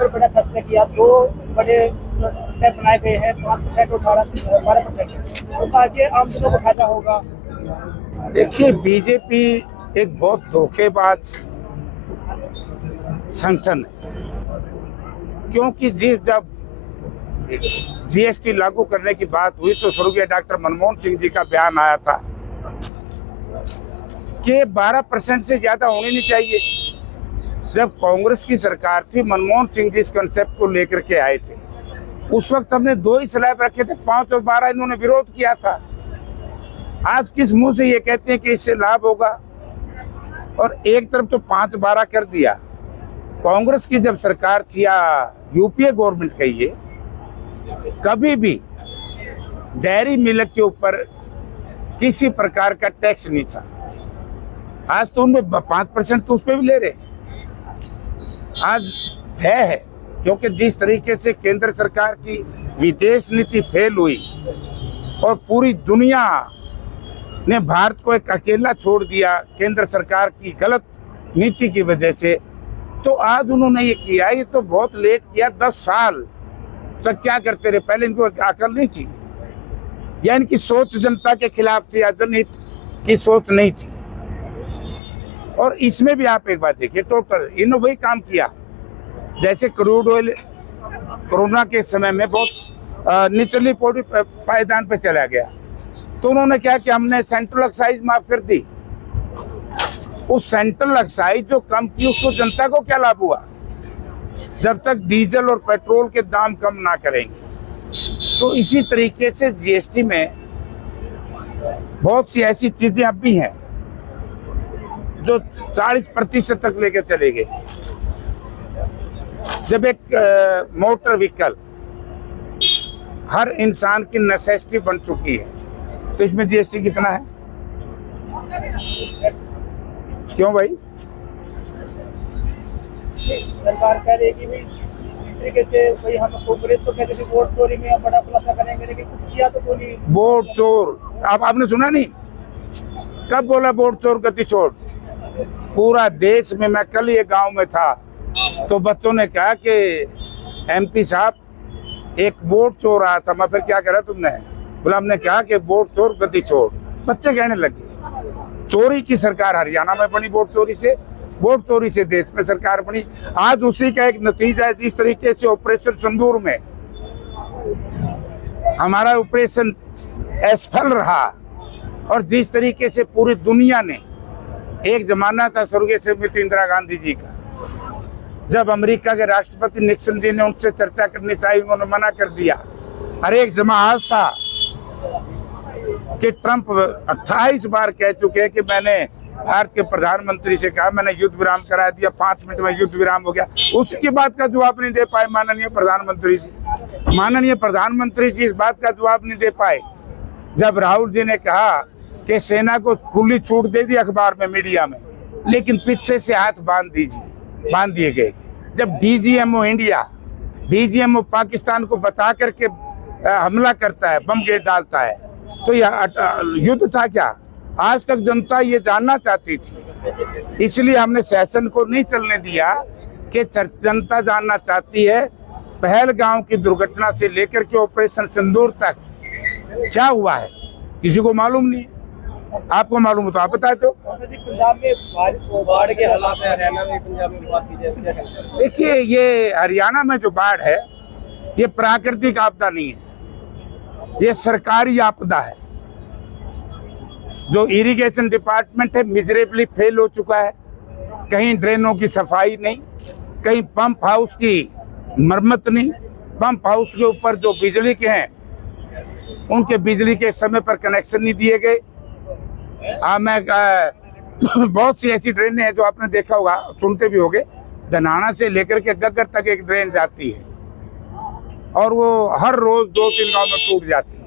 ऊपर बड़ा फैसला किया, दो बड़े स्टेप बनाए गए हैं, 5% और 12%। तो आगे आम जनों को फायदा होगा। देखिए, बीजेपी एक बहुत धोखेबाज संगठन है, क्योंकि जब जीएसटी लागू करने की बात हुई तो स्वर्गीय डॉक्टर मनमोहन सिंह जी का बयान आया था कि 12% से ज्यादा होनी नहीं चाहिए। जब कांग्रेस की सरकार थी, मनमोहन सिंह जी इस कंसेप्ट को लेकर के आए थे। उस वक्त हमने दो ही स्लैब रखे थे, 5 और 12, इन्होंने विरोध किया था। आज किस मुंह से ये कहते हैं कि इससे लाभ होगा, और एक तरफ तो 5-12 कर दिया। कांग्रेस की जब सरकार थी या यूपीए गवर्नमेंट कहिए, कभी भी डेयरी मिल्क के ऊपर किसी प्रकार का टैक्स नहीं था। आज तो उनमें 5% तो उस पर भी ले रहे। आज भय है, क्योंकि जिस तरीके से केंद्र सरकार की विदेश नीति फेल हुई और पूरी दुनिया ने भारत को एक अकेला छोड़ दिया केंद्र सरकार की गलत नीति की वजह से, तो आज उन्होंने ये किया। ये तो बहुत लेट किया, 10 साल तक क्या करते रहे। पहले इनको अकल नहीं थी, या इनकी सोच जनता के खिलाफ थी, या जनहित की सोच नहीं थी। और इसमें भी आप एक बात देखिए, टोटल इन्होंने वही काम किया। जैसे क्रूड ऑयल कोरोना के समय में बहुत निचली पायदान पे चला गया, तो उन्होंने क्या किया, हमने सेंट्रल एक्साइज माफ कर दी। उस सेंट्रल एक्साइज जो कम की, उसको जनता को क्या लाभ हुआ? जब तक डीजल और पेट्रोल के दाम कम ना करेंगे। तो इसी तरीके से जीएसटी में बहुत सी ऐसी चीजें अब भी हैं जो 40% तक लेकर चले गए। जब एक मोटर व्हीकल हर इंसान की नेसेसिटी बन चुकी है, तो इसमें जीएसटी कितना है? क्यों भाई? सरकार कह रही है कि भाई इस तरीके से भाई हम कांग्रेस तो कहते थे वोट चोरी में बड़ा खुलासा करेंगे, लेकिन कुछ किया तो कोई। वोट चोर आपने सुना नहीं? कब बोला वोट चोर गति चोर? पूरा देश में। मैं कल ये गांव में था, तो बच्चों ने कहा कि एमपी साहब एक वोट चोर आया था। मैं फिर क्या करा तुमने? बोला हमने कहा कि वोट चोर गति चोर। बच्चे कहने लगे। चोरी की सरकार हरियाणा में बनी, वोट चोरी से देश में सरकार बनी। आज उसी का एक नतीजा है। जिस तरीके से ऑपरेशन सिंदूर में हमारा ऑपरेशन असफल रहा, और जिस तरीके से पूरी दुनिया ने, एक जमाना था स्वर्गीय श्रीमती इंदिरा गांधी जी का, जब अमेरिका के राष्ट्रपति निक्सन जी ने उनसे चर्चा करनी चाहिए, उन्होंने मना कर दिया। और एक जमाना था कि ट्रंप 28 बार कह चुके हैं कि मैंने भारत के प्रधानमंत्री से कहा, मैंने युद्ध विराम करा दिया, 5 मिनट में युद्ध विराम हो गया। उसकी बात का जवाब नहीं दे पाए माननीय प्रधानमंत्री जी। माननीय प्रधानमंत्री जी इस बात का जवाब नहीं दे पाए जब राहुल जी ने कहा कि सेना को खुली छूट दे दी अखबार में, मीडिया में, लेकिन पीछे से हाथ बांध दिए गए। जब डीजीएमओ इंडिया, डीजीएमओ पाकिस्तान को बता करके हमला करता है, बम गिर डालता है, तो यह युद्ध था क्या? आज तक जनता ये जानना चाहती थी। इसलिए हमने सेशन को नहीं चलने दिया कि जनता जानना चाहती है पहलगांव की दुर्घटना से लेकर के ऑपरेशन सिंदूर तक क्या हुआ है, किसी को मालूम नहीं। आपको मालूम हो तो आप बताए। तो पंजाब में बाढ़ के हालात है, हरियाणा में, पंजाब में बात की जाए। देखिए, ये हरियाणा में जो बाढ़ है, ये प्राकृतिक आपदा नहीं है, ये सरकारी आपदा है। जो इरिगेशन डिपार्टमेंट है, मिजरेबली फेल हो चुका है। कहीं ड्रेनों की सफाई नहीं, कहीं पंप हाउस की मरम्मत नहीं। पंप हाउस के ऊपर जो बिजली के हैं, उनके बिजली के समय पर कनेक्शन नहीं दिए गए। बहुत सी ऐसी ड्रेनें हैं जो आपने देखा होगा, सुनते भी होंगे, धनाना से लेकर के गग्गर तक एक ड्रेन जाती है, और वो हर रोज 2-3 गांव में टूट जाती है।